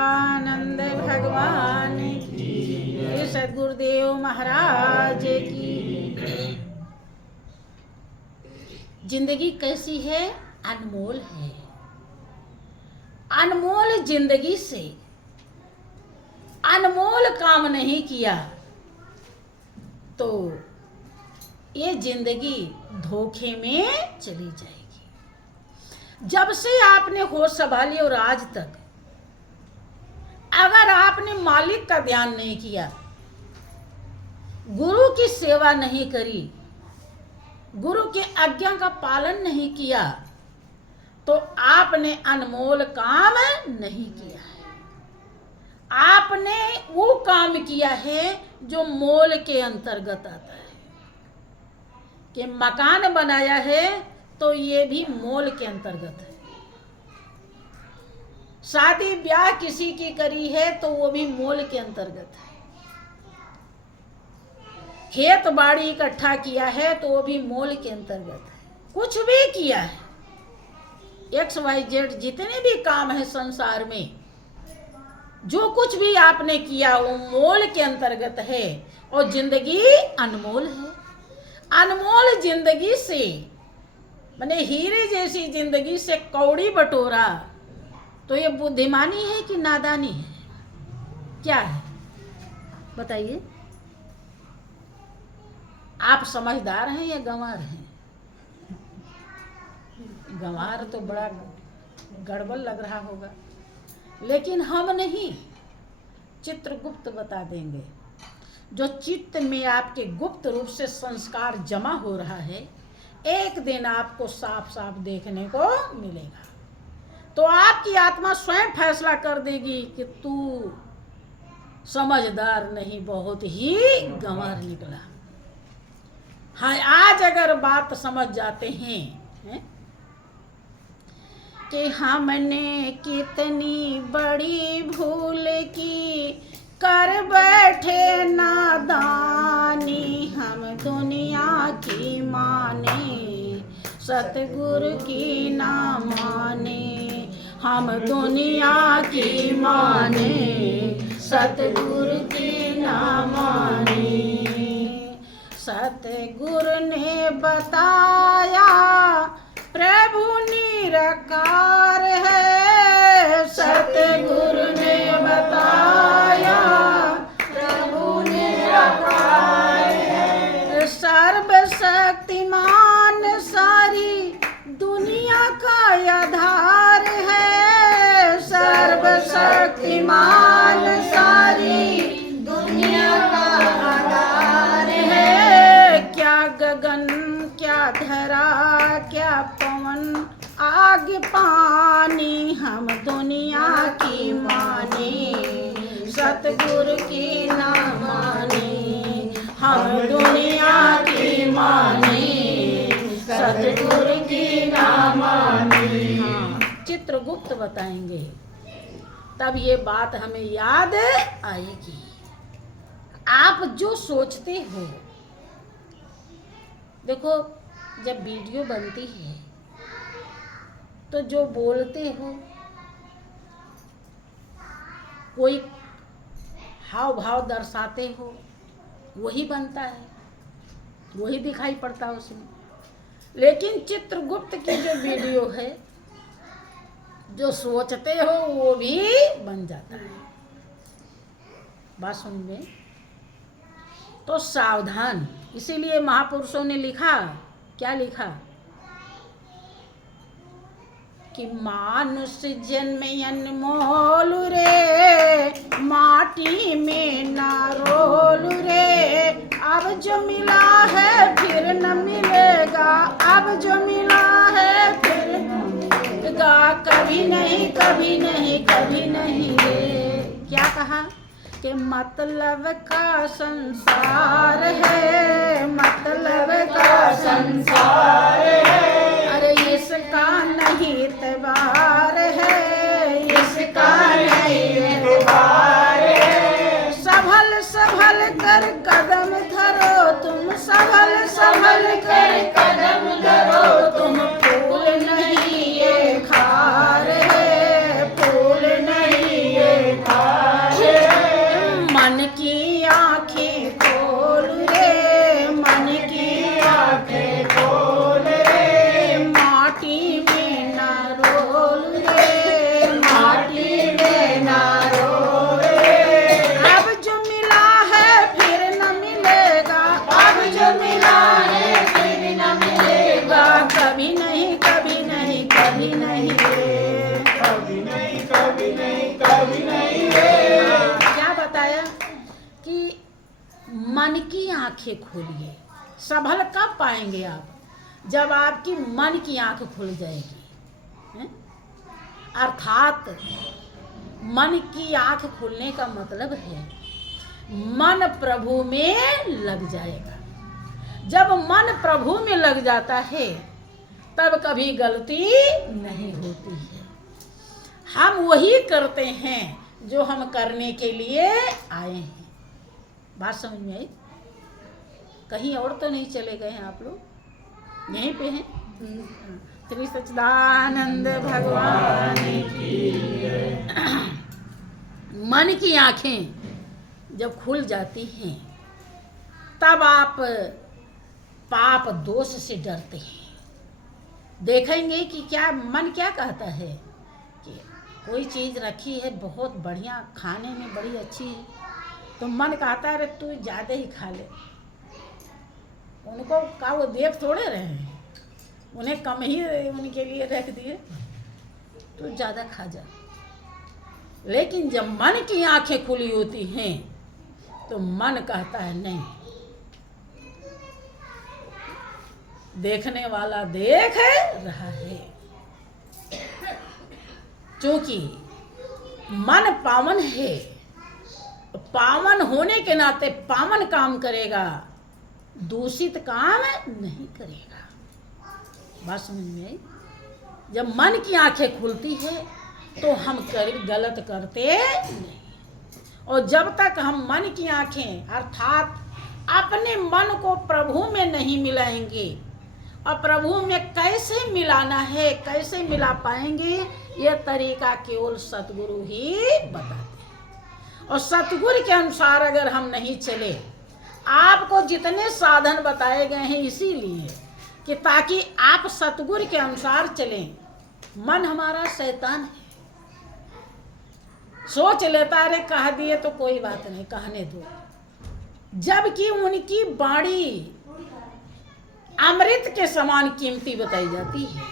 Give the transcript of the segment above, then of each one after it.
आनंद भगवान की, सदगुरुदेव महाराज की। जिंदगी कैसी है? अनमोल है। अनमोल जिंदगी से अनमोल काम नहीं किया तो ये जिंदगी धोखे में चली जाएगी। जब से आपने होश संभाली और आज तक अगर आपने मालिक का ध्यान नहीं किया, गुरु की सेवा नहीं करी, गुरु के आज्ञा का पालन नहीं किया तो आपने अनमोल काम नहीं किया है। आपने वो काम किया है जो मोल के अंतर्गत आता है। कि मकान बनाया है तो ये भी मोल के अंतर्गत है। शादी ब्याह किसी की करी है तो वो भी मोल के अंतर्गत है। खेत बाड़ी इकट्ठा किया है तो वो भी मोल के अंतर्गत है। कुछ भी किया है, XYZ जितने भी काम है संसार में, जो कुछ भी आपने किया वो मोल के अंतर्गत है और जिंदगी अनमोल है। अनमोल जिंदगी से माने हीरे जैसी जिंदगी से कौड़ी बटोरा तो ये बुद्धिमानी है कि नादानी है? क्या है बताइए? आप समझदार हैं या गंवार हैं? गंवार तो बड़ा गड़बड़ लग रहा होगा, लेकिन हम नहीं, चित्रगुप्त बता देंगे। जो चित्त में आपके गुप्त रूप से संस्कार जमा हो रहा है, एक दिन आपको साफ साफ देखने को मिलेगा। तो आपकी आत्मा स्वयं फैसला कर देगी कि तू समझदार नहीं, बहुत ही गंवार निकला। हाँ, आज अगर बात समझ जाते हैं कि हमने कितनी बड़ी भूल की, कर बैठे नादानी, हम दुनिया की माने, सतगुरु की ना माने। हम दुनिया की माने, सतगुरु की ना माने। सतगुरु ने बताया प्रभु निराकार है। सतगुरु ने बताया प्रभु निराकार है। सर्वशक्तिमान सारी दुनिया का आधार है। सर्वशक्तिमान सारी दुनिया का आधार है। क्या गगन, क्या धरा, क्या पवन, आग पानी, हम दुनिया की माने, सतगुरु की ना माने। हम दुनिया की माने, सतगुरु की ना माने। हाँ, चित्रगुप्त बताएंगे, तब ये बात हमें याद आएगी। आप जो सोचते हो, देखो जब वीडियो बनती है तो जो बोलते हो, कोई हाव भाव दर्शाते हो, वही बनता है, वही दिखाई पड़ता है उसमें। लेकिन चित्रगुप्त की जो वीडियो है, जो सोचते हो वो भी बन जाता है। बात सुन में तो सावधान। इसीलिए महापुरुषों ने लिखा, क्या लिखा कि मानुष जन्म अनमोल रे, माटी में ना रोल रे। अब जो मिला है फिर न मिलेगा, अब जो मिला है फिर न मिलेगा। कभी नहीं, कभी नहीं, कभी नहीं रे। क्या कहा कि मतलब का संसार है, मतलब का संसार है। अरे इसका नहीं एतबार है, इसका नहीं एतबार है। संभल संभल कर कदम धरो तुम, संभल संभल कर कदम धरो तुम। फूल नहीं ये खार है, फूल नहीं ये की आंखें खोलिए। सबल कब पाएंगे आप? जब आपकी मन की आंख खुल जाएगी। हैं? अर्थात मन की आंख खुलने का मतलब है मन प्रभु में लग जाएगा। जब मन प्रभु में लग जाता है तब कभी गलती नहीं होती है। हम वही करते हैं जो हम करने के लिए आए हैं। बात समझ में आई? कहीं और तो नहीं चले गए हैं आप लोग? यहीं पे हैं। श्री सच्चिदानंद भगवान की। मन की आंखें जब खुल जाती हैं तब आप पाप दोष से डरते हैं। देखेंगे कि क्या मन क्या कहता है कि कोई चीज़ रखी है बहुत बढ़िया, खाने में बड़ी अच्छी है, तो मन कहता है अरे तू ज़्यादा ही खा ले। उनको का वो देख थोड़े रहे हैं, उन्हें कम ही उनके लिए रख दिए, तू ज़्यादा खा जा। लेकिन जब मन की आंखें खुली होती हैं तो मन कहता है नहीं, देखने वाला देख रहा है। क्योंकि मन पावन है, पावन होने के नाते पावन काम करेगा, दूषित काम नहीं करेगा। बात समझ में आई? जब मन की आंखें खुलती है तो हम गलत करते नहीं। और जब तक हम मन की आंखें अर्थात अपने मन को प्रभु में नहीं मिलाएंगे, और प्रभु में कैसे मिलाना है, कैसे मिला पाएंगे, यह तरीका केवल सतगुरु ही बताते हैं। और सतगुरु के अनुसार अगर हम नहीं चले, आपको जितने साधन बताए गए हैं इसीलिए कि ताकि आप सतगुरु के अनुसार चलें। मन हमारा शैतान है, सोच लेता है अरे कह दिए तो कोई बात नहीं, कहने दो, जबकि उनकी वाणी अमृत के समान कीमती बताई जाती है।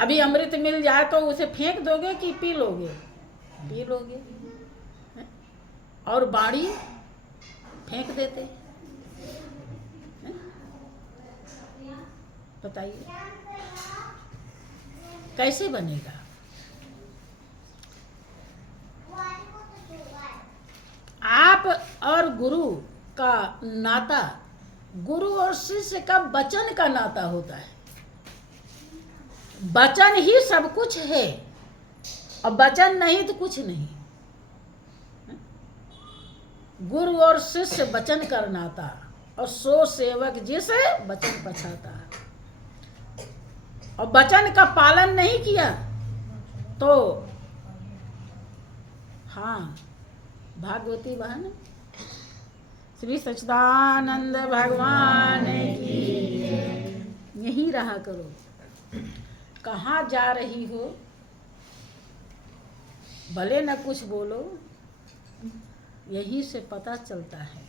अभी अमृत मिल जाए तो उसे फेंक दोगे कि पी लोगे? पी लोगे। और वाणी फेंक देते। बताइए कैसे बनेगा? आप और गुरु का नाता, गुरु और शिष्य का वचन का नाता होता है। वचन ही सब कुछ है, और वचन नहीं तो कुछ नहीं। गुरु और शिष्य वचन का नाता, और सो सेवक जिसे वचन पछाता। और वचन का पालन नहीं किया तो हाँ, भागवती बहन श्री सच्चिदानंद भगवान की यहीं रहा करो। कहाँ जा रही हो भले न कुछ बोलो, यहीं से पता चलता है।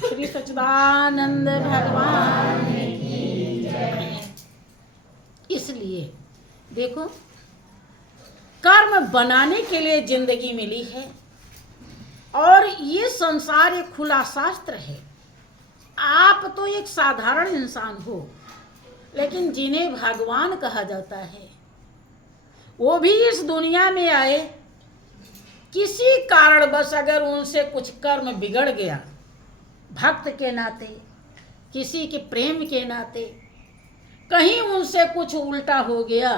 श्री सच्चिदानंद भगवान की जय। इसलिए देखो, कर्म बनाने के लिए जिंदगी मिली है, और ये संसार एक खुला शास्त्र है। आप तो एक साधारण इंसान हो, लेकिन जिन्हें भगवान कहा जाता है वो भी इस दुनिया में आए। किसी कारणवश अगर उनसे कुछ कर्म बिगड़ गया, भक्त के नाते, किसी के प्रेम के नाते, कहीं उनसे कुछ उल्टा हो गया,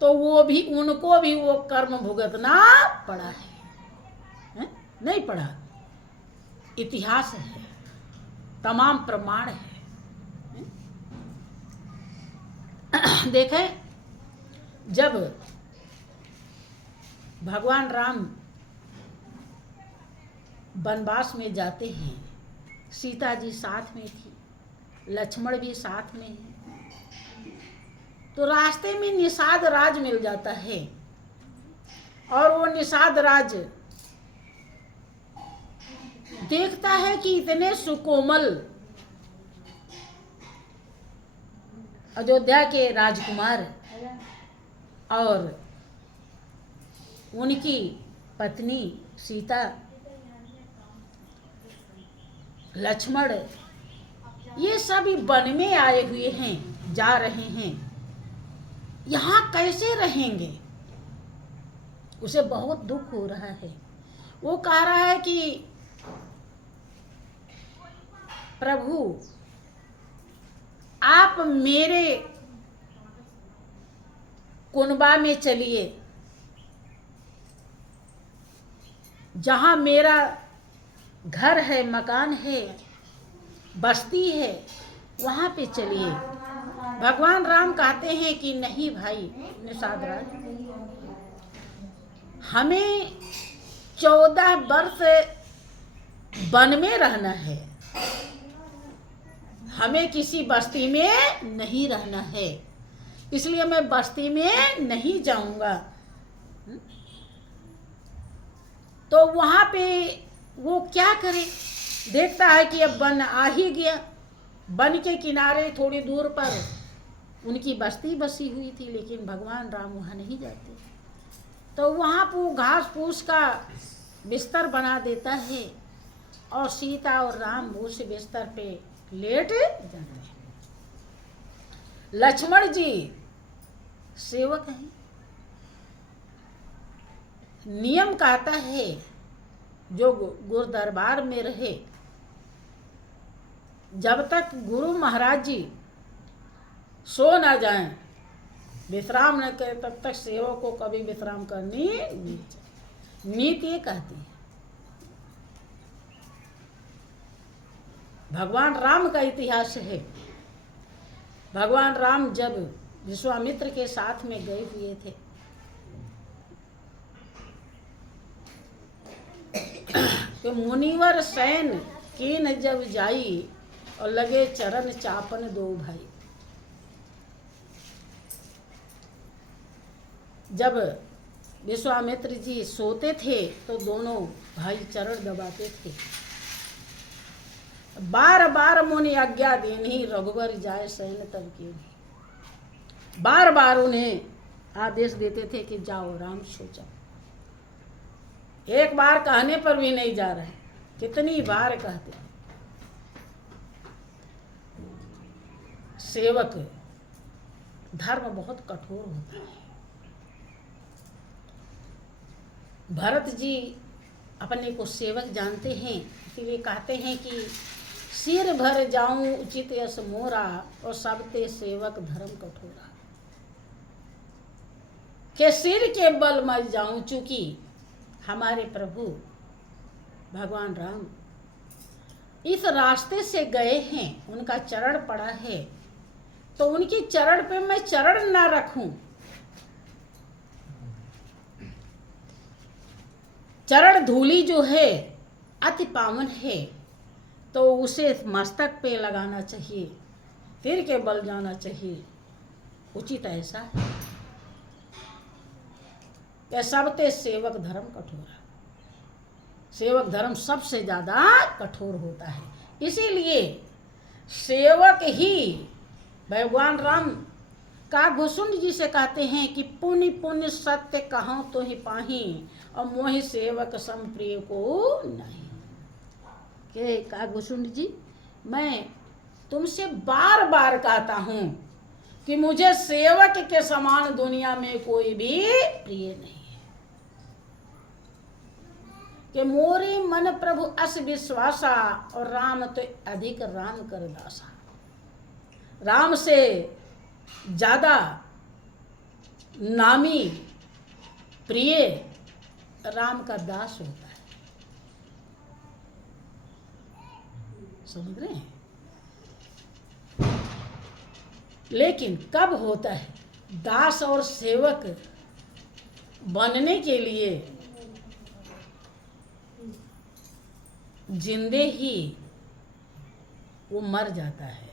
तो वो भी, उनको भी वो कर्म भुगतना पड़ा है? नहीं पड़ा? इतिहास है, तमाम प्रमाण है। देखें, जब भगवान राम वनवास में जाते हैं, सीता जी साथ में थी, लक्ष्मण भी साथ में है, तो रास्ते में निषाद राज मिल जाता है। और वो निषाद राज देखता है कि इतने सुकोमल अयोध्या के राजकुमार और उनकी पत्नी सीता लक्ष्मण ये सभी वन में आए हुए हैं, जा रहे हैं, यहाँ कैसे रहेंगे? उसे बहुत दुख हो रहा है। वो कह रहा है कि प्रभु आप मेरे कुनबा में चलिए, जहाँ मेरा घर है, मकान है, बस्ती है, वहाँ पे चलिए। भगवान राम कहते हैं कि नहीं भाई निषाद राज, हमें 14 वर्ष वन में रहना है, हमें किसी बस्ती में नहीं रहना है, इसलिए मैं बस्ती में नहीं जाऊंगा। तो वहाँ पे वो क्या करे, देखता है कि अब वन आ ही गया। वन के किनारे थोड़ी दूर पर उनकी बस्ती बसी हुई थी, लेकिन भगवान राम वहाँ नहीं जाते। तो वहाँ पर घास फूस का बिस्तर बना देता है और सीता और राम उस बिस्तर पे लेट जाते हैं। लक्ष्मण जी सेवक हैं। नियम कहता है जो गुरु दरबार में रहे, जब तक गुरु महाराज जी सो ना जाएं, विश्राम न करे, तब तक सेवक को कभी विश्राम करनी नहीं चाहिए। नीति ये कहती है। भगवान राम का इतिहास है। भगवान राम जब विश्वामित्र के साथ में गए हुए थे, कि मुनिवर सैन कीन जब जाई और लगे चरण चापन दो भाई। जब विश्वामित्र जी सोते थे तो दोनों भाई चरण दबाते थे। बार बार मुनि आज्ञा देनी, रघुवर जाए सैन तब के। बार बार उन्हें आदेश देते थे कि जाओ राम सो जाओ। एक बार कहने पर भी नहीं जा रहे, कितनी बार कहते। सेवक धर्म बहुत कठोर होता है। भरत जी अपने को सेवक जानते हैं, इसीलिए कहते हैं कि सिर भर जाऊं उचित यश मोरा और सबते सेवक धर्म कठोरा। के सिर के बल मर जाऊं, चूंकि हमारे प्रभु भगवान राम इस रास्ते से गए हैं, उनका चरण पड़ा है, तो उनकी चरण पे मैं चरण ना रखूं। चरण धूली जो है अति पावन है, तो उसे मस्तक पे लगाना चाहिए, सिर के बल जाना चाहिए। उचित ऐसा है कि सबते सेवक धर्म कठोरा। सेवक धर्म सबसे ज्यादा कठोर होता है। इसीलिए सेवक ही भगवान राम का घुसुंड जी से कहते हैं कि पुण्य पुण्य सत्य कहाँ तो ही पाही और मोहि सेवक सम प्रिय को नहीं। के का घुसुंड जी, मैं तुमसे बार बार कहता हूँ कि मुझे सेवक के समान दुनिया में कोई भी प्रिय नहीं है। कि मोरी मन प्रभु अस विश्वासा और राम तो अधिक राम कर दासा। राम से ज्यादा नामी प्रिय राम का दास होता है। समझ रहे हैं? लेकिन कब होता है? दास और सेवक बनने के लिए जिंदे ही वो मर जाता है।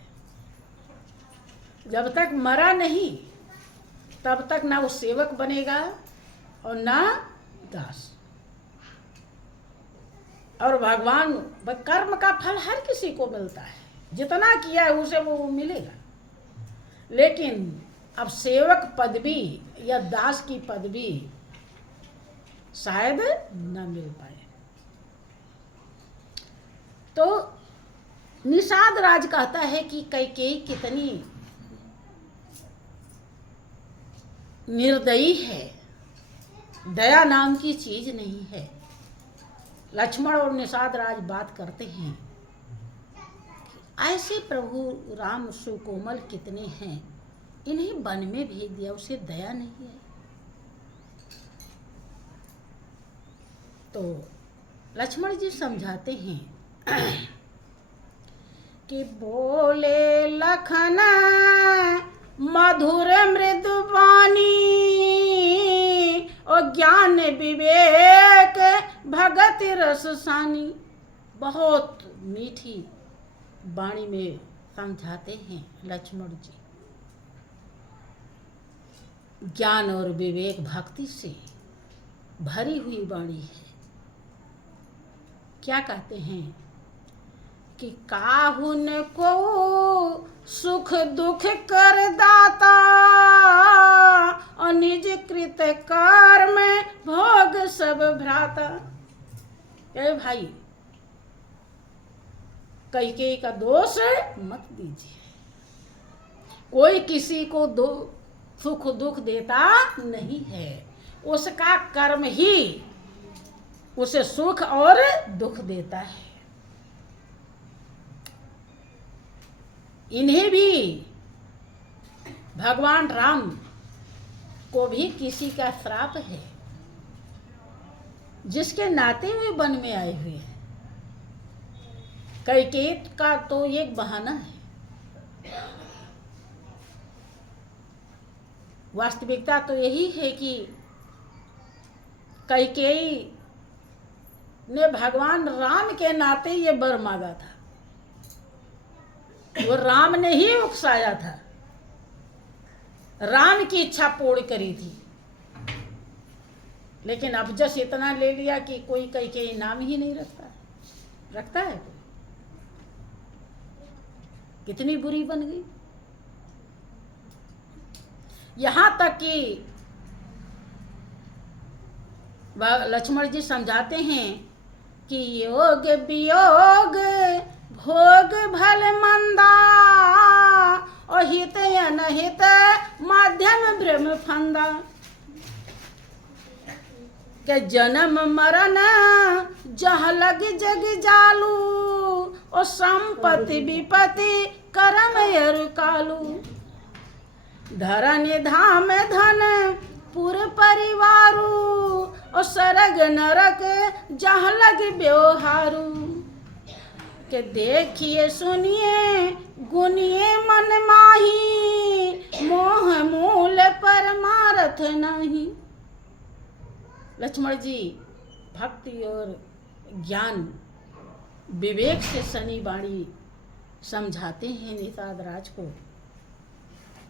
जब तक मरा नहीं तब तक ना वो सेवक बनेगा और ना दास। और भगवान कर्म का फल हर किसी को मिलता है, जितना किया है उसे वो मिलेगा। लेकिन अब सेवक पदवी या दास की पदवी शायद न मिल पाए। तो निषाद राज कहता है कि कैकेयी कितनी निर्दयी है, दया नाम की चीज नहीं है। लक्ष्मण और निषाद राज बात करते हैं, ऐसे प्रभु राम सुकोमल कितने हैं, इन्हें वन में भेज दिया, उसे दया नहीं है। तो लक्ष्मण जी समझाते हैं कि बोले लखन मधुर मृदु वाणी, और ज्ञान विवेक भगत रस सानी। बहुत मीठी वाणी में समझाते हैं लक्ष्मण जी, ज्ञान और विवेक भक्ति से भरी हुई वाणी है। क्या कहते हैं कि काहुन को सुख दुख कर दाता, और निज कृत कर्म भोग सब भ्राता। ए भाई, कैकेयी का दोष मत दीजिए। कोई किसी को सुख दुख देता नहीं है, उसका कर्म ही उसे सुख और दुख देता है। इन्हें भी, भगवान राम को भी किसी का श्राप है, जिसके नाते हुए वन में आए हुए हैं। कैकेयी का तो एक बहाना है, वास्तविकता तो यही है कि कैकेयी ने भगवान राम के नाते ये वर मांगा था, वो राम ने ही उकसाया था, राम की इच्छा पूर्ण करी थी। लेकिन अब जस इतना ले लिया कि कोई कैकेयी नाम ही नहीं रखता है, रखता है कोई? कितनी बुरी बन गई। यहां तक कि लक्ष्मण जी समझाते हैं कि योग वियोग भोग भल मंदा, और हित अनहित माध्यम भ्रम फंदा। के जन्म मरण जहाँ लग जग जालू, और संपत्ति विपत्ति करम यर कालू। धरन धाम धन पुर परिवारू, और सरग नरक जहाँ लग व्यवहारू। के देखिए सुनिए गुनिए मन माही, मोह मूल परमारथ नहीं। लक्ष्मण जी भक्ति और ज्ञान विवेक से सनी वाणी समझाते हैं निषाद राज को।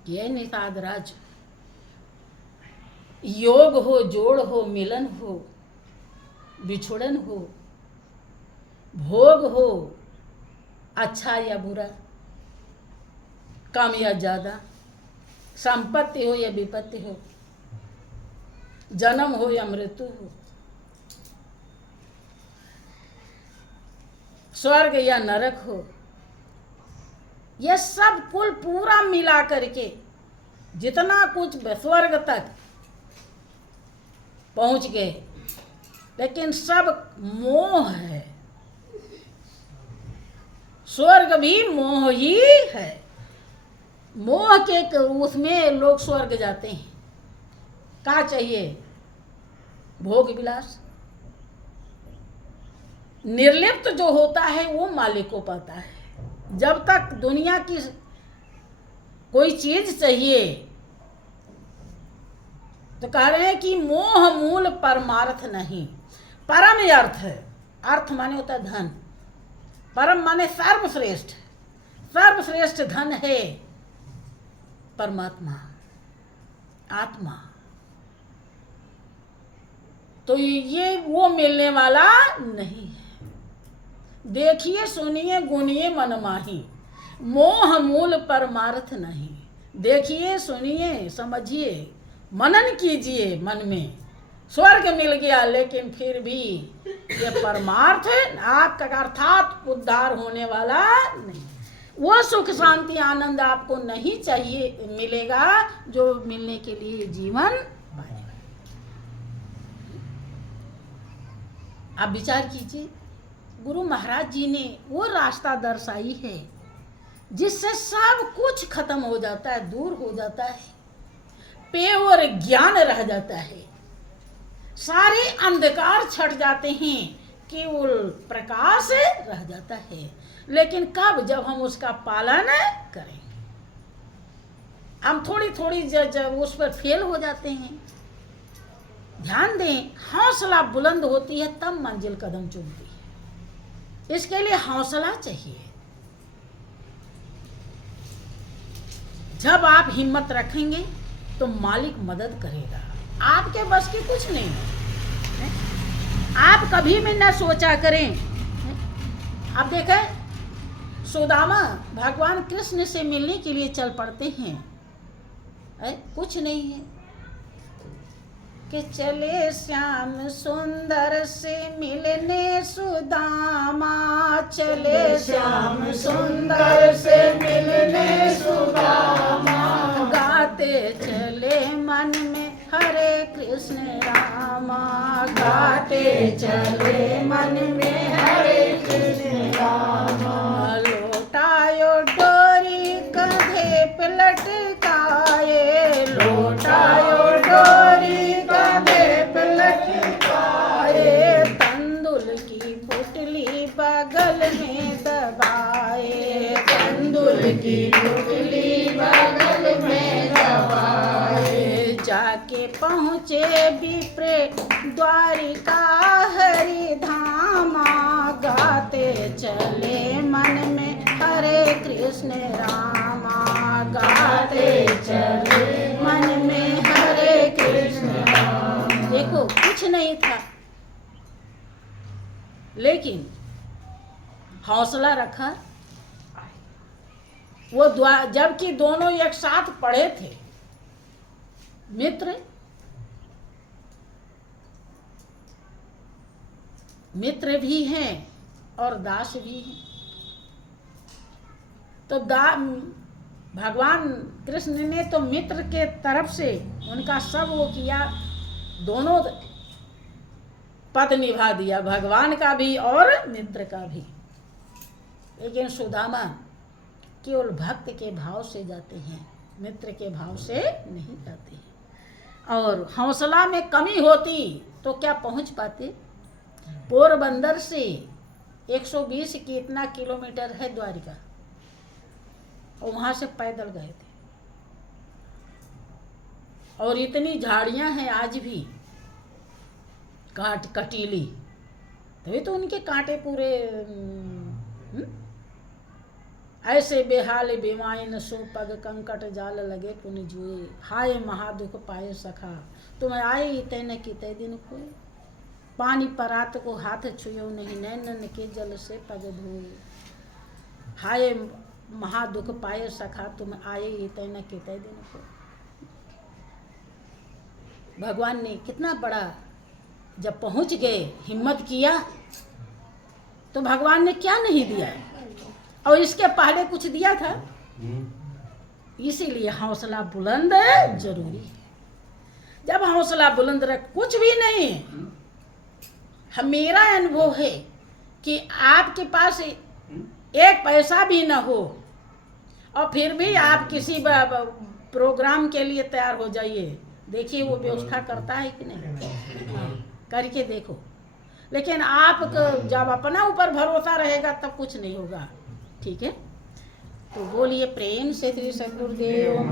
यह निषाद राज, योग हो, जोड़ हो, मिलन हो, बिछुड़न हो, भोग हो, अच्छा या बुरा, कम या ज्यादा, संपत्ति हो या विपत्ति हो, जन्म हो या मृत्यु हो, स्वर्ग या नरक हो, यह सब कुल पूरा मिला करके जितना कुछ स्वर्ग तक पहुंच गए, लेकिन सब मोह है। स्वर्ग भी मोह ही है। मोह के उसमें लोग स्वर्ग जाते हैं। क्या चाहिए? भोग विलास। निर्लिप्त जो होता है वो मालिक को पाता है। जब तक दुनिया की कोई चीज चाहिए तो कह रहे हैं कि मोह मूल परमार्थ नहीं। परम अर्थ है। अर्थ माने होता है धन, परम माने सर्वश्रेष्ठ। सर्वश्रेष्ठ धन है परमात्मा, आत्मा। तो ये वो मिलने वाला नहीं है। देखिए सुनिए गुनिए मन माही, मोह मूल परमार्थ नहीं। देखिए सुनिए समझिए, मनन कीजिए मन में, स्वर्ग मिल गया, लेकिन फिर भी ये परमार्थ आपका अर्थात उद्धार होने वाला नहीं। वो सुख शांति आनंद आपको नहीं चाहिए मिलेगा जो मिलने के लिए जीवन पाएगा। आप विचार कीजिए, गुरु महाराज जी ने वो रास्ता दर्शाई है जिससे सब कुछ खत्म हो जाता है, दूर हो जाता है, प्योर ज्ञान रह जाता है, सारे अंधकार छट जाते हैं, केवल प्रकाश रह जाता है। लेकिन कब? जब हम उसका पालन करेंगे। हम थोड़ी थोड़ी जब उस पर फेल हो जाते हैं। ध्यान दें, हौसला बुलंद होती है तब मंजिल कदम चूमती है। इसके लिए हौसला चाहिए। जब आप हिम्मत रखेंगे तो मालिक मदद करेगा। आपके बस की कुछ नहीं है। आप कभी भी न सोचा करें। आप देखें, सुदामा भगवान कृष्ण से मिलने के लिए चल पड़ते हैं। कुछ नहीं है कि चले श्याम सुंदर से मिलने सुदामा, चले श्याम सुंदर से मिलने सुदामा, गाते चले मन में हरे कृष्ण रामा, गाते चले मन में हरे कृष्ण रामा, लोटायो डोरी कंधे पे लटकाए, लोटायो डोरी कंधे पे लटकाए, तंदुल की पुटली बगल में दबाए, तंदुल की पुटली बगल में दबाए, जाके पहुँचे विप्र द्वारिका हरि धामा, गाते चले मन में हरे कृष्ण रामा, गाते चले मन में हरे कृष्ण रामा। देखो, कुछ नहीं था, लेकिन हौसला रखा। वो जबकि दोनों एक साथ पढ़े थे, मित्र भी हैं और दास भी हैं। तो भगवान कृष्ण ने तो मित्र के तरफ से उनका सब वो किया, दोनों पद निभा दिया, भगवान का भी और मित्र का भी। लेकिन सुदामा केवल भक्त के भाव से जाते हैं, मित्र के भाव से नहीं जाते हैं। और हौसला में कमी होती तो क्या पहुंच पाते? पोरबंदर से 120 कितना किलोमीटर है द्वारिका, और वहां से पैदल गए थे। और इतनी झाड़ियां हैं आज भी कटीली, तभी तो उनके कांटे पूरे ऐसे बेहाल बेमाइन सो पग कंकट जाल लगे पुनि जुए, हाय महादुख पाए सखा तुम आए तैन की तय दिन खोए, पानी परात को हाथ छुयो नहीं नैनन के जल से पग धोए, हाय महादुख पाए सखा तुम आए तैन के तय दिन खोए। भगवान ने कितना बड़ा, जब पहुंच गए हिम्मत किया तो भगवान ने क्या नहीं दिया, और इसके पहले कुछ दिया था। इसीलिए हौसला बुलंद जरूरी है। जब हौसला बुलंद रख, कुछ भी नहीं, मेरा अनुभव है कि आपके पास एक पैसा भी न हो और फिर भी आप किसी प्रोग्राम के लिए तैयार हो जाइए, देखिए वो व्यवस्था करता है कि नहीं, करके देखो। लेकिन आप जब अपना ऊपर भरोसा रहेगा तब कुछ नहीं होगा। ठीक है, तो बोलिए प्रेम से श्री सद्गुरुदेव।